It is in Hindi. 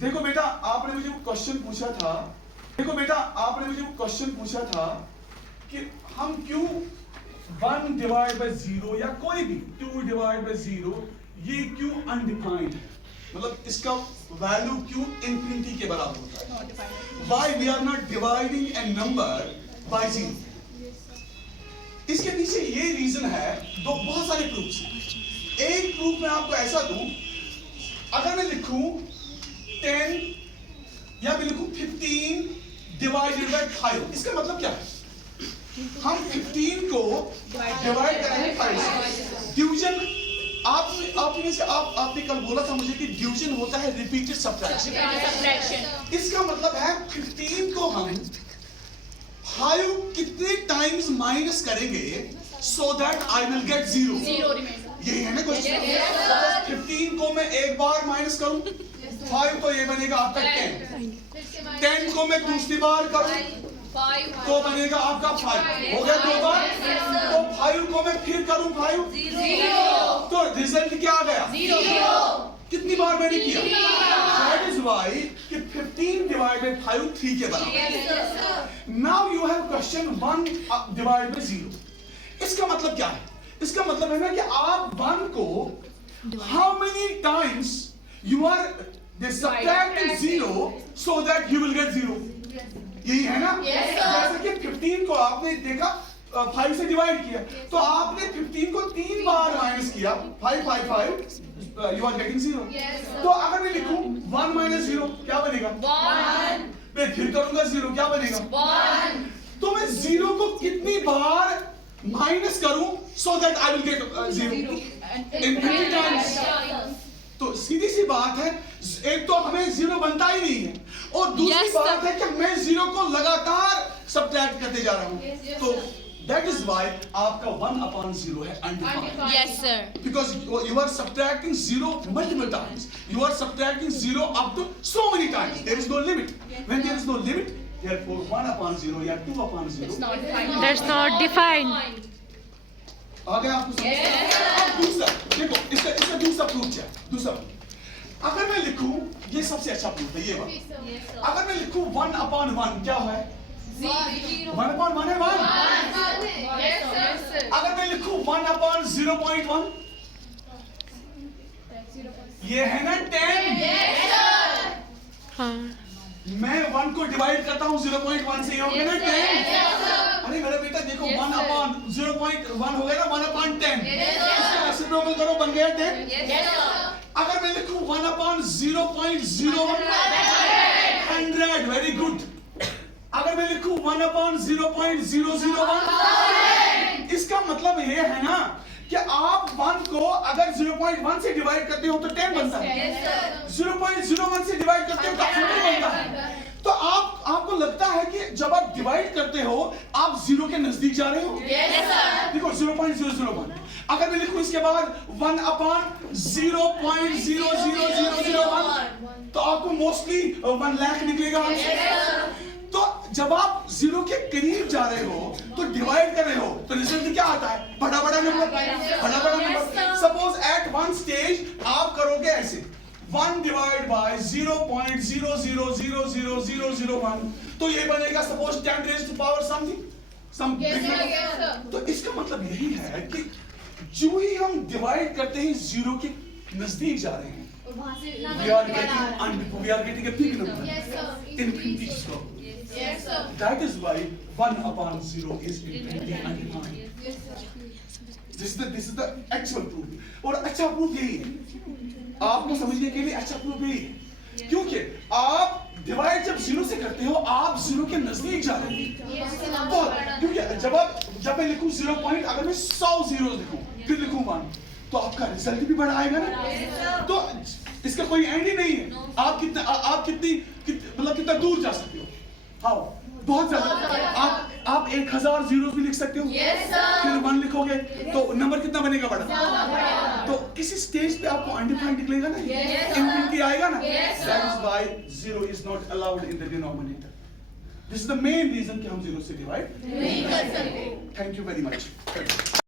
देखो बेटा आपने मुझे वो क्वेश्चन पूछा था कि हम क्यों 1 डिवाइड बाय 0 या कोई भी 2 डिवाइड बाय 0 ये क्यों अनडिफाइंड है, मतलब इसका वैल्यू क्यों इंफिनिटी के बराबर होता है। Why we are not dividing a number by 0। इसके पीछे ये रीजन है, दो बहुत सारे प्रूफ्स हैं। एक प्रूफ मैं आपको ऐसा दूं, अगर मैं लिखूं 10 या मैं लिखूं 15 डिवाइडेड बाय 5, इसका मतलब क्या है? हम 15 को डिवाइड करेंगे 5 से। डिवीजन आपने कल बोला था मुझे कि डिवीजन होता है रिपीटेड सब्ट्रैक्शन। इसका मतलब है 15 को हम 5 कितने टाइम्स माइनस करेंगे so that I will get 0। यही है ना क्वेश्चन। 15 को मैं एक बार माइनस करूं 5 तो ये बनेगा आपका 10 को मैं दूसरी बार करूं तो बनेगा आपका 5, हो गया 2 बार। तो 5 को मैं फिर करूं 5 तो रिजल्ट क्या आ गया 0। कितनी बार मैंने किया? दैट इज व्हाई कि 15 डिवाइडेड 5 3 के बराबर। Now you have question 1 divide by 0। इसका मतलब क्या है? इसका मतलब है ना कि आप 1 को how many times you are subtracting 0 so that you will get 0। यही है ना? जैसे कि 15 को आपने देखा 5 से डिवाइड किया तो आपने 15 को 3 बार माइनस किया 5 5 5 यू आर गेटिंग 0। तो अगर मैं लिखूं 1 माइनस 0 क्या बनेगा 1। मैं फिर करूंगा 0 क्या बनेगा 1। तो मैं 0 को कितनी बार माइनस करूं so that I will get 0 infinity times. तो सीधी सी बात है, एक तो हमें 0 बनता ही नहीं है और दूसरी बात है कि मैं 0 को लगातार सब्ट्रैक्ट करते जा रहा हूं। तो that is why आपका 1/0 है undefined। Yes sir। Because you are subtracting 0 multiple times. You are subtracting 0 up to so many times. There is no limit. When there is no limit, therefore 1/0 या 2/0 That's not defined। आ गया आपको समझ? अब दूसरा देखो, इसका दूसरा प्रूफ क्या है? दूसरा अगर मैं लिखूं, ये सबसे अच्छा प्रूफ है ये वाला। अगर मैं लिखूं 1/1 क्या है? 1/1 है 1। अगर मैं लिखूं 1/0.1 ये है ना 10। हाँ। मैं 1 को डिवाइड करता हूं 0.1 से, ये हो गया ना 10। अरे मेरा बेटा देखो 1/0.1 हो गया ना 1/10। इसका रेसिप्रोकल करो बन गया 10। अगर मैं लिखूं 1/0.01 100 वेरी गुड। अगर मैं लिखूं 1/0.001 इसका मतलब ये है ना कि आप 1 को अगर 0.1 से डिवाइड करते हो तो 10 बनता है, 0.01 से डिवाइड करते हो तो 100 बनता है। तो आपको लगता है कि जब आप डिवाइड करते हो आप 0 के नजदीक जा रहे हो। देखो 0.001 अगर मैं लिखूं इसके बाद 1/0.00001 तो आपको मोस्टली 1 लाख निकलेगा। तो जब आप 0 के करीब जा रहे हो तो डिवाइड कर रहे हो तो रिजल्ट क्या आता है? बड़ा बड़ा नंबर। सपोज एट 1 स्टेज आप करोगे ऐसे 1 डिवाइड बाय 0.0000001 तो ये बनेगा suppose 10 raise to power something. तो इसका मतलब यही है कि जो ही हम डिवाइड करते हैं 0 के नजदीक जा रहे हैं, we are getting a big number, infinity scope। That is why 1/0 is infinity undefined। This is the actual proof। और अच्छा प्रूफ यही है, आपको समझने के लिए अच्छा प्रूफ यही है, क्योंकि आप डिवाइड जब 0 से करते हो आप 0 के नजदीक जा रहे हो। बहुत क्योंकि जब मैं लिखूं 0 पॉइंट, अगर मैं 100 0 लिखूं फिर लिखूं 1 तो आपका रिजल्ट भी बढ़ आएगा ना। तो इसका कोई एंड ही नहीं है। आप कितना दूर जा सकते हो। हाँ बहुत ज्यादा। आप 1000 zeros भी लिख सकते हो। फिर 1 लिखोगे तो नंबर कितना बनेगा बड़ा। तो किसी स्टेज पे आपको अनडिफाइंड निकलेगा ना, इंफिनिटी आएगा ना। That is why 0 is not allowed in the denominator। This is the main reason कि हम 0 से डिवाइड नहीं कर सकते। Thank you very much।